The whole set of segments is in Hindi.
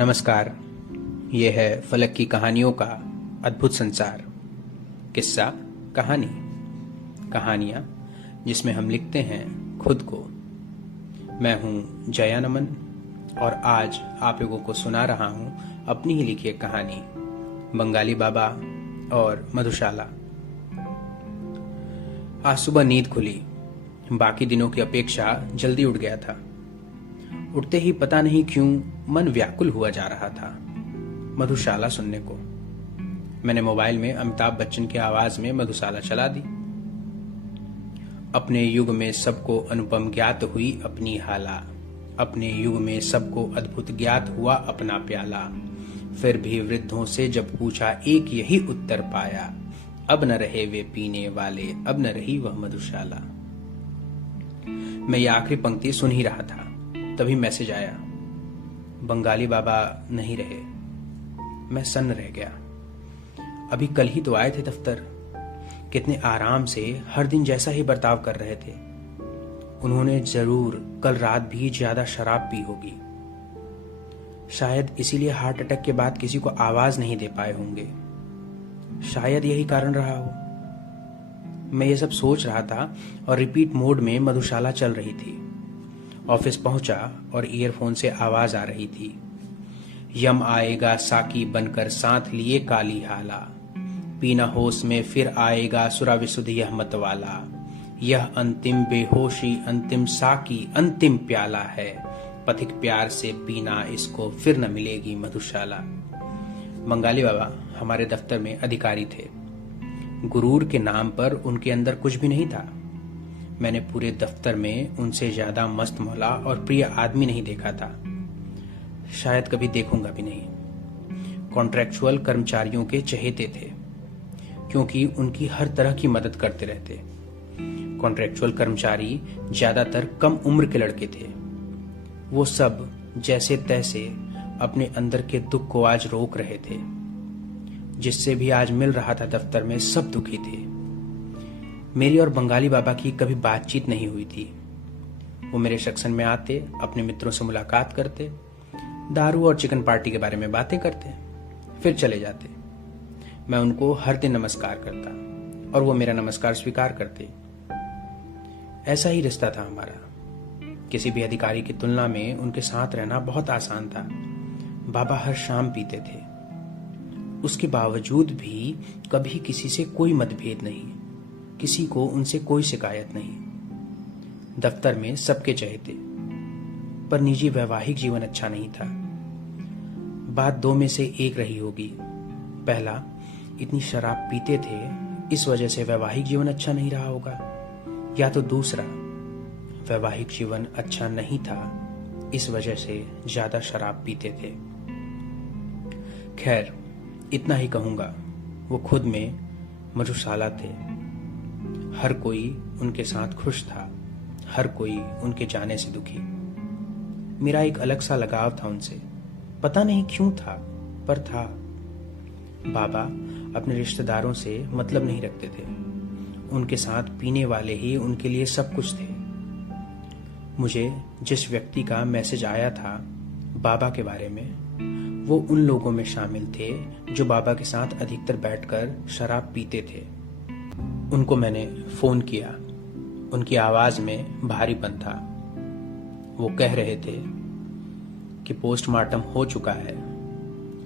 नमस्कार। ये है फलक की कहानियों का अद्भुत संसार। किस्सा कहानी, कहानियाँ जिसमें हम लिखते हैं खुद को। मैं हूँ जया नमन और आज आप लोगों को सुना रहा हूँ अपनी ही लिखी एक कहानी, बंगाली बाबा और मधुशाला। आज सुबह नींद खुली। बाकी दिनों की अपेक्षा जल्दी उठ गया था। उठते ही पता नहीं क्यों मन व्याकुल हुआ जा रहा था मधुशाला सुनने को। मैंने मोबाइल में अमिताभ बच्चन की आवाज में मधुशाला चला दी। अपने युग में सबको अनुपम ज्ञात हुई अपनी हाला, अपने युग में सबको अद्भुत ज्ञात हुआ अपना प्याला। फिर भी वृद्धों से जब पूछा एक यही उत्तर पाया, अब न रहे वे पीने वाले, अब न रही वह मधुशाला। मैं ये आखिरी पंक्ति सुन ही रहा था, तभी मैसेज आया, बंगाली बाबा नहीं रहे। मैं सन्न रह गया। अभी कल ही तो आए थे दफ्तर। कितने आराम से हर दिन जैसा ही बर्ताव कर रहे थे। उन्होंने जरूर कल रात भी ज्यादा शराब पी होगी। शायद इसीलिए हार्ट अटैक के बाद किसी को आवाज नहीं दे पाए होंगे। शायद यही कारण रहा हो। मैं ये सब सोच रहा था और रिपीट मोड में मधुशाला चल रही थी। ऑफिस पहुंचा और ईयरफोन से आवाज आ रही थी, यम आएगा साकी बनकर साथ लिए काली हाला, पीना होश में फिर आएगा सुरा विशुद्ध यह मतवाला। यह अंतिम बेहोशी अंतिम साकी अंतिम प्याला है, पथिक प्यार से पीना इसको फिर न मिलेगी मधुशाला। बंगाली बाबा हमारे दफ्तर में अधिकारी थे। गुरूर के नाम पर उनके अंदर कुछ भी नहीं था। मैंने पूरे दफ्तर में उनसे ज्यादा मस्त मौला और प्रिय आदमी नहीं देखा था। शायद कभी देखूंगा भी नहीं। कॉन्ट्रैक्चुअल कर्मचारियों के चहेते थे, क्योंकि उनकी हर तरह की मदद करते रहते। कॉन्ट्रैक्चुअल कर्मचारी ज्यादातर कम उम्र के लड़के थे। वो सब जैसे तैसे अपने अंदर के दुख को आज रोक रहे थे। जिससे भी आज मिल रहा था दफ्तर में सब दुखी थे। मेरी और बंगाली बाबा की कभी बातचीत नहीं हुई थी। वो मेरे सेक्शन में आते, अपने मित्रों से मुलाकात करते, दारू और चिकन पार्टी के बारे में बातें करते, फिर चले जाते। मैं उनको हर दिन नमस्कार करता और वो मेरा नमस्कार स्वीकार करते। ऐसा ही रिश्ता था हमारा। किसी भी अधिकारी की तुलना में उनके साथ रहना बहुत आसान था। बाबा हर शाम पीते थे। उसके बावजूद भी कभी किसी से कोई मतभेद नहीं, किसी को उनसे कोई शिकायत नहीं। दफ्तर में सबके चहेते, पर निजी वैवाहिक जीवन अच्छा नहीं था। बात दो में से एक रही होगी। पहला, इतनी शराब पीते थे इस वजह से वैवाहिक जीवन अच्छा नहीं रहा होगा, या तो दूसरा, वैवाहिक जीवन अच्छा नहीं था इस वजह से ज्यादा शराब पीते थे। खैर, इतना ही कहूंगा। वो खुद में मधुशाला थे। हर कोई उनके साथ खुश था, हर कोई उनके जाने से दुखी। मेरा एक अलग सा लगाव था उनसे, पता नहीं क्यों था, पर था। बाबा अपने रिश्तेदारों से मतलब नहीं रखते थे। उनके साथ पीने वाले ही उनके लिए सब कुछ थे। मुझे जिस व्यक्ति का मैसेज आया था बाबा के बारे में, वो उन लोगों में शामिल थे जो बाबा के साथ अधिकतर बैठकर शराब पीते थे। उनको मैंने फोन किया। उनकी आवाज में भारीपन था। वो कह रहे थे कि पोस्टमार्टम हो चुका है,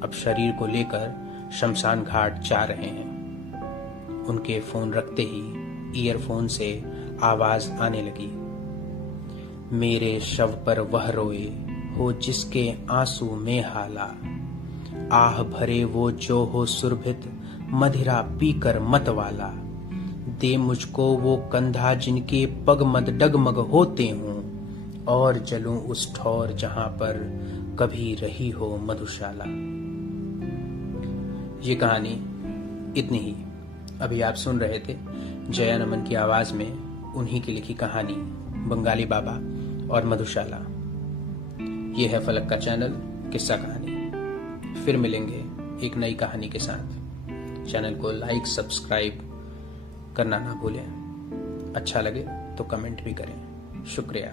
अब शरीर को लेकर शमशान घाट जा रहे हैं। उनके फोन रखते ही ईयरफोन से आवाज आने लगी, मेरे शव पर वह रोए हो जिसके आंसू में हाला, आह भरे वो जो हो सुरभित मदिरा पीकर मत वाला, दे मुझको वो कंधा जिनके पग मद डगमग होते हों, और जलूं उस ठौर जहां पर कभी रही हो मधुशाला। ये कहानी इतनी ही। अभी आप सुन रहे थे जया नमन की आवाज में उन्हीं की लिखी कहानी, बंगाली बाबा और मधुशाला। ये है फलक का चैनल किस्सा कहानी। फिर मिलेंगे एक नई कहानी के साथ। चैनल को लाइक सब्सक्राइब करना ना भूलें। अच्छा लगे तो कमेंट भी करें। शुक्रिया।